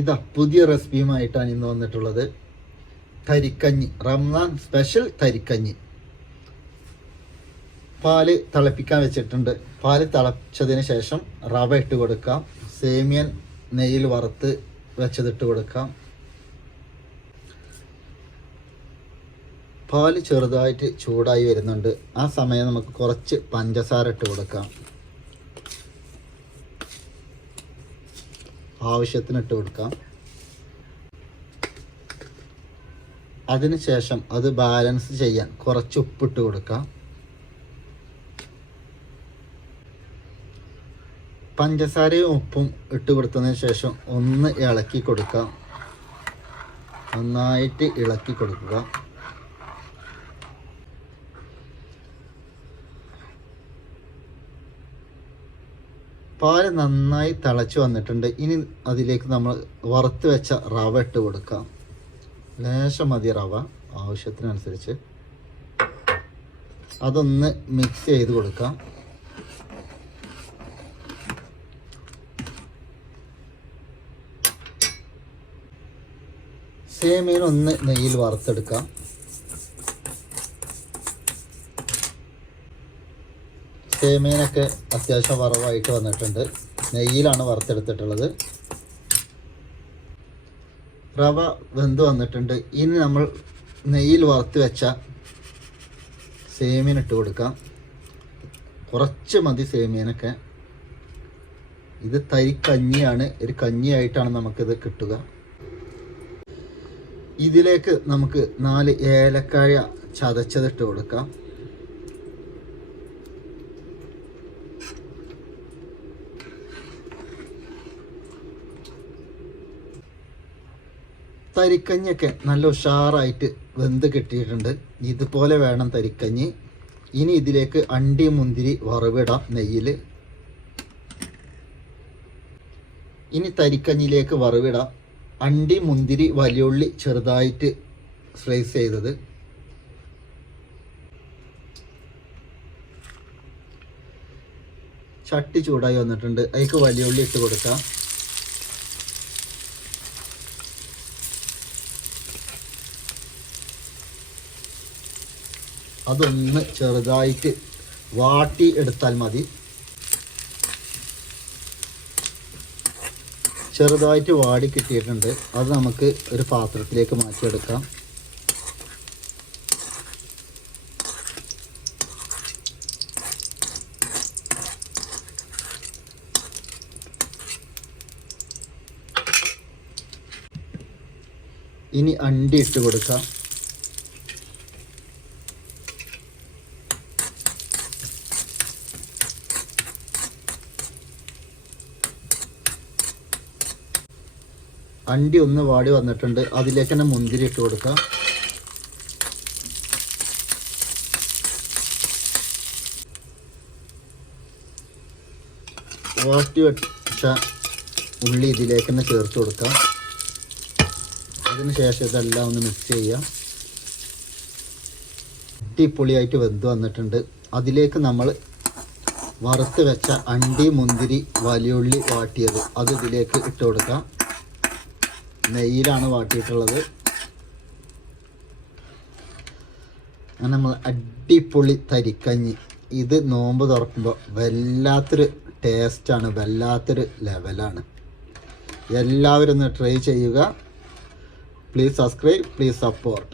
ഇതാ പുതിയ റെസിപ്പിയുമായിട്ടാണ് ഇന്ന് വന്നിട്ടുള്ളത്. തരിക്കഞ്ഞി. റംസാൻ സ്പെഷ്യൽ തരിക്കഞ്ഞി. പാൽ തിളപ്പിക്കാൻ വെച്ചിട്ടുണ്ട്. പാൽ തിളച്ചതിന് ശേഷം റവ ഇട്ട് കൊടുക്കാം. സേമിയൻ നെയ്യിൽ വറുത്ത് വെച്ചതിട്ട് കൊടുക്കാം. പാൽ ചെറുതായിട്ട് ചൂടായി വരുന്നുണ്ട്. ആ സമയം നമുക്ക് കുറച്ച് പഞ്ചസാര ഇട്ട് കൊടുക്കാം. ആവശ്യത്തിന് ഇട്ട് കൊടുക്കാം അതിനുശേഷം അത് ബാലൻസ് ചെയ്യാൻ കുറച്ച് ഉപ്പിട്ട് കൊടുക്കാം. പഞ്ചസാരയും ഉപ്പും ഇട്ട് കൊടുത്തതിന് ശേഷം ഒന്ന് ഇളക്കി കൊടുക്കാം. നന്നായിട്ട് ഇളക്കി കൊടുക്കുക. പാൽ നന്നായി തിളച്ച് വന്നിട്ടുണ്ട്. ഇനി അതിലേക്ക് നമ്മൾ വറുത്ത് വെച്ച റവ ഇട്ട് കൊടുക്കാം. ലേശം മതി റവ ആവശ്യത്തിനനുസരിച്ച്. അതൊന്ന് മിക്സ് ചെയ്ത് കൊടുക്കാം. സേമിയൻ ഒന്ന് നെയ്യിൽ വറുത്തെടുക്കാം. സേമിയനൊക്കെ അത്യാവശ്യം വറവായിട്ട് വന്നിട്ടുണ്ട്. നെയ്യിലാണ് വറുത്തെടുത്തിട്ടുള്ളത്. റവ വെന്ത് വന്നിട്ടുണ്ട്. ഇനി നമ്മൾ നെയ്യിൽ വറുത്ത് വെച്ച സേമിയൻ ഇട്ട് കൊടുക്കാം. കുറച്ച് മതി സേമിയനൊക്കെ. ഇത് തരി തരിക്കഞ്ഞിയാണ് ഒരു കഞ്ഞിയായിട്ടാണ് നമുക്കിത് കിട്ടുക. ഇതിലേക്ക് നമുക്ക് നാല് ഏലക്കായ ചതച്ചതിട്ട് കൊടുക്കാം. തരിക്കഞ്ഞൊക്കെ നല്ല ഉഷാറായിട്ട് വെന്ത് കിട്ടിയിട്ടുണ്ട്. ഇതുപോലെ വേണം തരിക്കഞ്ഞി. ഇനി ഇതിലേക്ക് അണ്ടി മുന്തിരി വറവിടാം നെയ്യിൽ ഇനി തരിക്കഞ്ഞിലേക്ക് വറവിടാം. അണ്ടി മുന്തിരി വലിയുള്ളി ചെറുതായിട്ട് സ്ലൈസ് ചെയ്തത്. ചട്ടി ചൂടായി വന്നിട്ടുണ്ട്. അതിലേക്ക് വലിയുള്ളി ഇട്ട് കൊടുക്കാം. അതൊന്ന് ചെറുതായിട്ട് വാട്ടി എടുത്താൽ മതി. ചെറുതായിട്ട് വാടി കിട്ടിയിട്ടുണ്ട്. അത് നമുക്ക് ഒരു പാത്രത്തിലേക്ക് മാറ്റിയെടുക്കാം. ഇനി അണ്ടി ഇട്ട് കൊടുക്കാം. അണ്ടി ഒന്ന് വാടി വന്നിട്ടുണ്ട്. അതിലേക്ക് തന്നെ മുന്തിരി ഇട്ട് കൊടുക്കാം. വാട്ടി വെച്ച ഉള്ളി ഇതിലേക്ക് തന്നെ ചേർത്ത് കൊടുക്കാം. അതിനുശേഷം ഇതെല്ലാം ഒന്ന് മിക്സ് ചെയ്യാം. ഇട്ടിപ്പൊളിയായിട്ട് വെന്ത് വന്നിട്ടുണ്ട്. അതിലേക്ക് നമ്മൾ വറുത്ത് വെച്ച അണ്ടി മുന്തിരി വലിയുള്ളി വാട്ടിയത്. അത് ഇതിലേക്ക് ഇട്ട് കൊടുക്കാം. നെയ്യിലാണ് വാട്ടിയിട്ടുള്ളത്. അങ്ങനെ നമ്മൾ അടിപൊളി തരിക്കഞ്ഞി. ഇത് നോമ്പ് തുറക്കുമ്പോൾ വല്ലാത്തൊരു ടേസ്റ്റാണ് വല്ലാത്തൊരു ലെവലാണ് എല്ലാവരും ഒന്ന് ട്രൈ ചെയ്യുക. Please subscribe please support